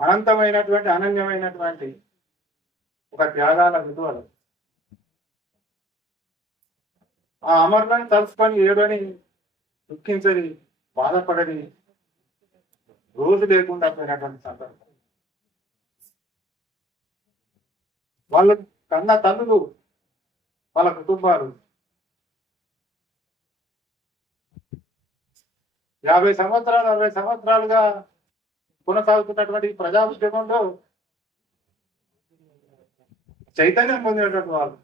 అనంతమైనటువంటి అనన్యమైనటువంటి ఒక త్యాగాల విలువలు ఆ అమరులను తలుసుకొని ఏడని దుఃఖించని బాధపడని రోజు లేకుండా పోయినటువంటి సందర్భం. వాళ్ళ కన్న తల్లులు వాళ్ళ కుటుంబాలు. యాభై సంవత్సరాలు అరవై సంవత్సరాలుగా కొనసాగుతున్నటువంటి ప్రజా ఉద్యమంలో చైతన్యం పొందినటువంటి వాళ్ళు.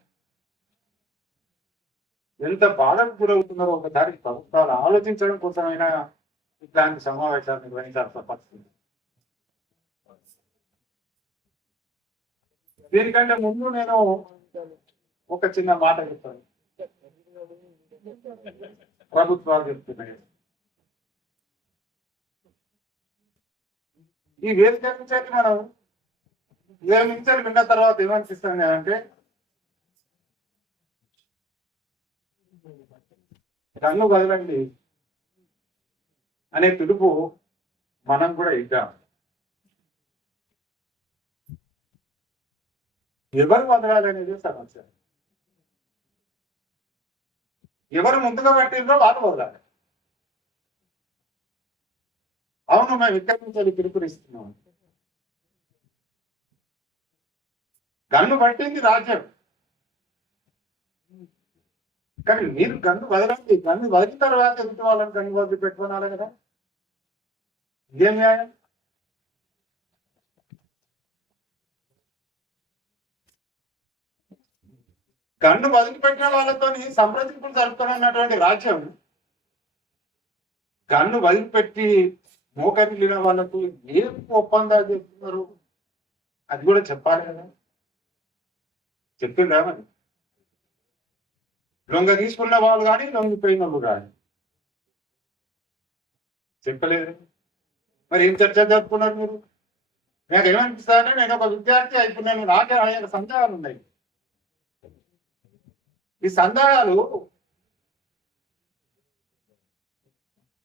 ఎంత బాధకు గురవుతున్నారో ఒకసారి ప్రభుత్వాలు ఆలోచించడం కోసమైనా ఇట్లాంటి సమావేశాలు నిర్వహించాల్సిన పరిస్థితి దీనికంటే ముందు నేను ఒక చిన్న మాట చెప్తాను. ప్రభుత్వాలు చెప్తున్నాయి. ఈ వేదిక నుంచి మనం ఇరవై నిమిషాలు విన్న తర్వాత ఏమనిపిస్తుంది అంటే కన్ను కదలండి అనే పిలుపు మనం కూడా ఇద్దాం. ఎవరు వదలాలనేది సమస్య. ఎవరు ముందుగా పట్టిందో వాళ్ళు వదలాలి. అవును మేము ఇక్కడి నుంచి అది పిలుపునిస్తున్నాం. గన్ను పట్టింది రాజ్యం. కానీ మీరు గన్ను వదలండి. గన్ను వదిలిన తర్వాత ఎదుటి వాళ్ళని గన్ను వదిలి పెట్టుకోవాలి కదా? ఇదేం న్యాయం. గన్ను వదిలిపెట్టిన వాళ్ళతో సంప్రదింపులు జరుపుతున్నటువంటి రాజ్యం. గన్ను వదిలిపెట్టి మోకరిల్లిన వాళ్ళకు ఏ ఒప్పందాలు చేస్తున్నారు అది కూడా చెప్పాలి కదా. చెప్పిందా మరి? లొంగ తీసుకున్న వాళ్ళు కానీ లొంగిపోయిన వాళ్ళు కానీ. చెప్పలేదు. మరి ఏం చర్చ జరుపుకున్నారు మీరు? నాకు ఏమనిపిస్తానంటే నేను ఒక విద్యార్థి అయిపోయినాను నాకే అనేక సందేహాలు ఉన్నాయి. ఈ సందేహాలు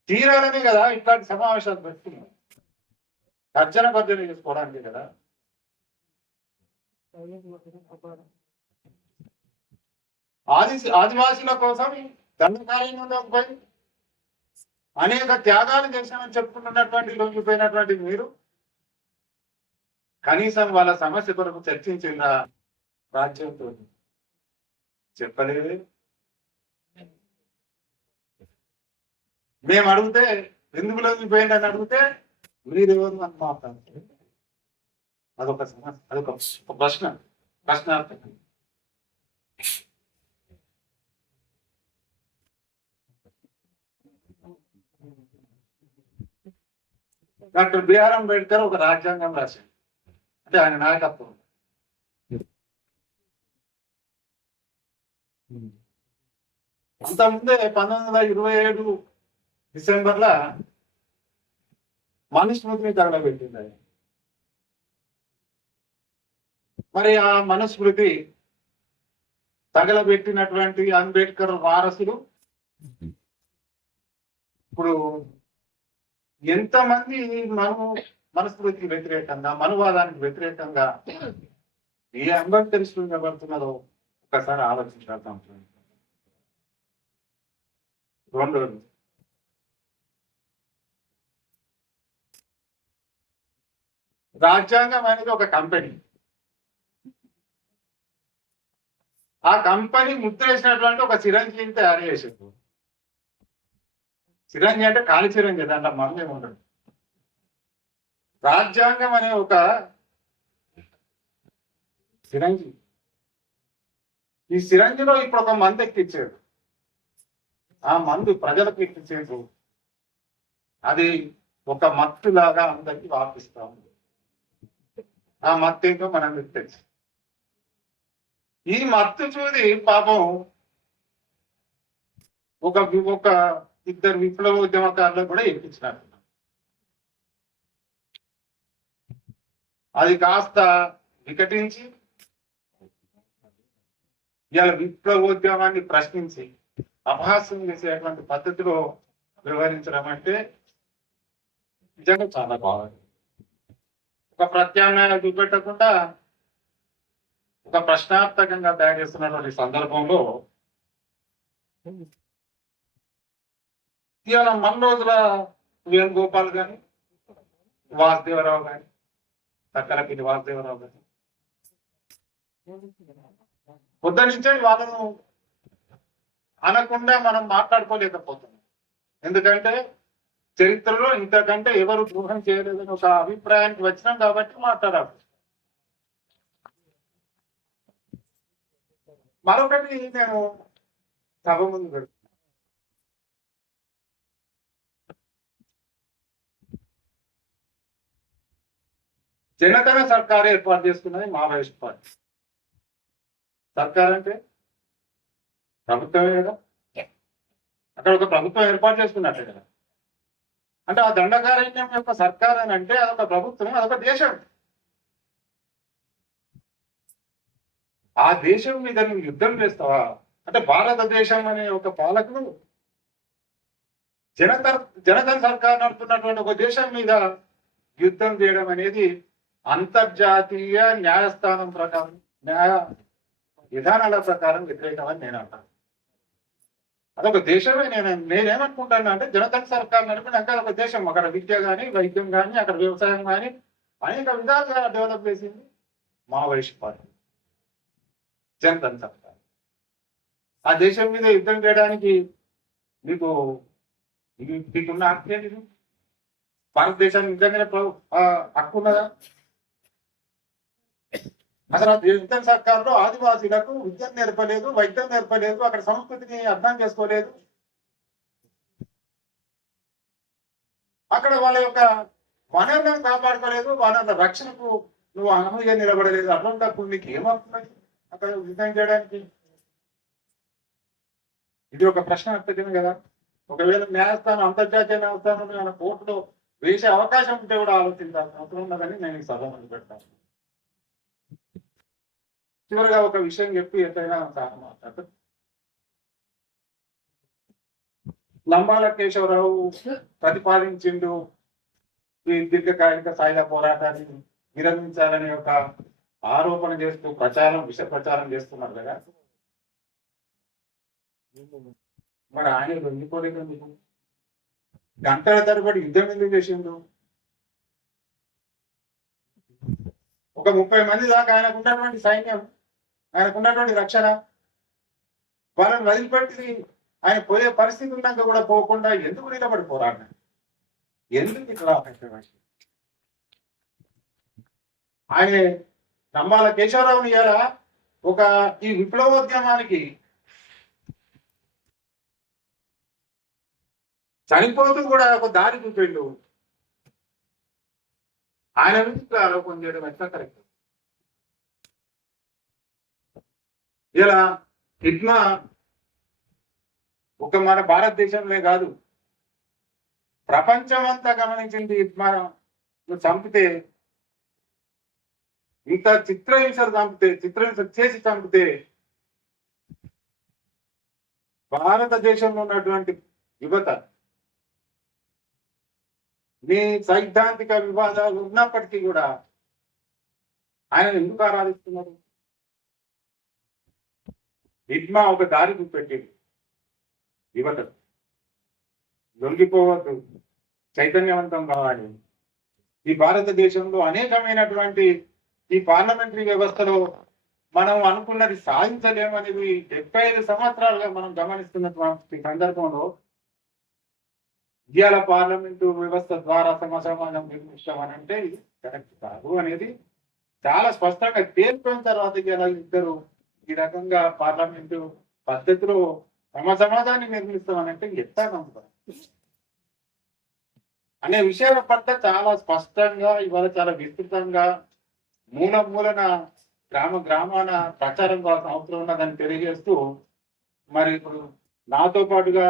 తీరాలని కదా ఇట్లాంటి సమావేశాలు పెట్టుకున్నాం. తర్జన భర్జన చేసుకోవడానికి కదా. ఆది ఆదివాసుల కోసం దండకారణ్యంలోకి పోయి అనేక త్యాగాలు చేశామని చెప్పుకుంటున్నటువంటి లొంగిపోయినటువంటి మీరు కనీసం వాళ్ళ సమస్య కొరకు చర్చించిన రాజ్యంతో చెప్పలేదు. మేము అడిగితే ఎందుకు లొంగిపోయింది అని అడిగితే మీరు ఎవరు అని మాట్లాడుతారు. అదొక సమస్య అదొక ప్రశ్న ప్రశ్నార్థకం. డాక్టర్ బిఆర్ అంబేద్కర్ ఒక రాజ్యాంగం రాశాడు. అంటే ఆయన నాయకత్వం. అంతకుముందే పంతొమ్మిది వందల ఇరవై ఏడు డిసెంబర్లో మనుస్మృతిని తగలబెట్టింది ఆయన మరి ఆ మనుస్మృతి తగలబెట్టినటువంటి అంబేద్కర్ వారసులు ఇప్పుడు ఎంతమంది మను మనస్మృతికి వ్యతిరేకంగా మనువాదానికి వ్యతిరేకంగా ఏ అంబేద్కరిస్టులు నిలబడుతున్నారో ఒకసారి ఆలోచించాల్సిన రెండోది రాజ్యాంగం అనేది ఒక కంపెనీ. ఆ కంపెనీ ముద్రేసినటువంటి ఒక చిరంజీవిని తయారు చేసింది చిరంజీ అంటే కాలి చిరంజీవి దాంట్లో మనం ఏముండదు రాజ్యాంగం అనే ఒక చిరంజీ ఈ చిరంజీవిలో ఇప్పుడు ఒక మందు ఎక్కించారు ఆ మందు ప్రజలకు ఎక్కించేది అది ఒక మత్తులాగా అందరికి వాపిస్తాం ఆ మత్తు ఏంటో మనం తెలుసు. ఈ మత్తు చూది పాపం ఒక ఒక ఇద్దరు విప్లవ ఉద్యమకారులు కూడా ఎక్కించినారు అది కాస్త వికటించి ఇవాళ విప్లవోద్యమాన్ని ప్రశ్నించి అపహాస్యం చేసేటువంటి పద్ధతిలో వ్యవహరించడం అంటే నిజంగా చాలా బాగుంది. ఒక ప్రత్యామ్నాయాలు చూపెట్టకుండా ఒక ప్రశ్నార్థకంగా తయారు చేస్తున్నటువంటి సందర్భంలో ఇవాళ మన రోజుల వేణుగోపాల్ గాని వాసుదేవరావు గాని తక్కలపిల్లి వాసుదేవరావు గాని పొద్దునుంచే వాళ్ళను అనకుండా మనం మాట్లాడుకోలేకపోతున్నాం. ఎందుకంటే చరిత్రలో ఇంతకంటే ఎవరు ద్రోహం చేయలేదని ఒక అభిప్రాయానికి వచ్చినాం కాబట్టి మాట్లాడాలి. మరొకటి నేను సభ ముందు పెడుతున్నాను జనతన సర్కార్ ఏర్పాటు చేసుకున్నది మావోయిస్ట్ పార్టీ. సర్కార్ అంటే ప్రభుత్వమే కదా? అక్కడ ఒక ప్రభుత్వం ఏర్పాటు చేసుకున్నట్టే కదా? అంటే ఆ దండకారణ్యం యొక్క సర్కార్ అని అంటే అదొక ప్రభుత్వం అదొక దేశం. ఆ దేశం మీద నువ్వు యుద్ధం చేస్తావా? అంటే భారతదేశం అనే ఒక పాలకులు జనత జనతన్ సర్కార్ నడుపుతున్నటువంటి ఒక దేశం మీద యుద్ధం చేయడం అనేది అంతర్జాతీయ న్యాయస్థానం ప్రకారం న్యాయ విధానాల ప్రకారం వ్యతిరేకమని నేను అంటాను. అదొక దేశమే. నేను నేనేమనుకుంటాను అంటే జనతన్ సర్కార్ నడిపినాక ఒక దేశం. అక్కడ విద్య కానీ వైద్యం కానీ అక్కడ వ్యవసాయం కానీ అనేక విధాలుగా డెవలప్ చేసింది మావోయిస్ట్ పార్టీ. జనతన్ సర్కార్. ఆ దేశం మీద యుద్ధం చేయడానికి మీకు మీకున్న హక్కు ఏంటి? భారతదేశానికి నిజంగానే హక్కు ఉన్నదా? అసలు యుద్ధం సర్కారులో ఆదివాసీలకు విద్య నేర్పలేదు వైద్యం నేర్పలేదు అక్కడ సంస్కృతిని అర్థం చేసుకోలేదు. అక్కడ వాళ్ళ యొక్క వనరులను కాపాడుకోలేదు వనరుల రక్షణకు నువ్వు అనుమతిగా నిలబడలేదు. అటువంటిప్పుడు నీకు ఏమవుతుంది? అక్కడ యుద్ధం చేయడానికి? ఇది ఒక ప్రశ్న అర్థం కదా. ఒకవేళ న్యాయస్థానం అంతర్జాతీయ న్యాయస్థానం కోర్టులో వేసే అవకాశం ఉంటే కూడా ఆలోచించాల్సిన అవసరం ఉన్నదని నేను ఈ సభ పెడతాను చివరిగా ఒక విషయం చెప్పి ఎంతైనా చాలా లంబాల కేశవరావు ప్రతిపాదించిండు ఈ దీర్ఘకాలిక సాయుధ పోరాటాన్ని విరమించాలనే ఒక ఆరోపణ చేస్తూ ప్రచారం విష ప్రచారం చేస్తున్నారు కదా. మరి ఆయన లొంగిపోలేదు ఎందుకు గంటల తరబడి యుద్ధం ఎందుకు చేసిండు? ఒక ముప్పై మంది దాకా ఆయనకు ఉన్నటువంటి సైన్యం ఆయనకు ఉన్నటువంటి రక్షణ వాళ్ళని వదిలిపెట్టి ఆయన పోయే పరిస్థితి ఉన్నాక కూడా పోకుండా ఎందుకు నిలబడి పోరాడిన ఎందుకు ఇట్లా ఆయన నమ్మాల కేశవరావుని ఎలా ఒక ఈ విప్లవోద్యమానికి చనిపోతూ కూడా ఒక దారి చూపిండు. ఆయన నుంచి ఆరోపణ చేయడం ఎట్లా కరెక్ట్? ఇలా హిట్మా ఒక మన భారతదేశంలో కాదు. ప్రపంచమంతా గమనించింది హిట్మా చంపితే ఇంత చిత్రహింసలు చంపితే చిత్రహింస చేసి చంపితే భారతదేశంలో ఉన్నటువంటి యువత మీ సైద్ధాంతిక వివాదాలు ఉన్నప్పటికీ కూడా ఆయన ఎందుకు ఆరాధిస్తున్నారు? హిడ్మా ఒక దారి చూపెట్టింది. యువత లొంగిపోవద్దు. చైతన్యవంతం కావాలి. ఈ భారతదేశంలో అనేకమైనటువంటి ఈ పార్లమెంటరీ వ్యవస్థలో మనం అనుకున్నది సాధించలేమనేది డెబ్బై ఐదు సంవత్సరాలుగా మనం గమనిస్తున్నటువంటి సందర్భంలో ఇవాళ పార్లమెంటు వ్యవస్థ ద్వారా సమ సమాజం నిర్మిస్తాం అంటే కరెక్ట్ కాదు అనేది చాలా స్పష్టంగా తేలిపోయిన తర్వాత ఇవాళ ఇద్దరు ఈ రకంగా పార్లమెంటు పద్ధతిలో సమ సమాజాన్ని నిర్మిస్తామనంటే ఎట్లా నమ్ముతారు? అనే విషయాల పట్ల చాలా స్పష్టంగా ఇవాళ చాలా విస్తృతంగా మూల మూలన గ్రామ గ్రామాన ప్రచారం కావాల్సిన అవసరం ఉన్నదని తెలియజేస్తూ మరి ఇప్పుడు నాతో పాటుగా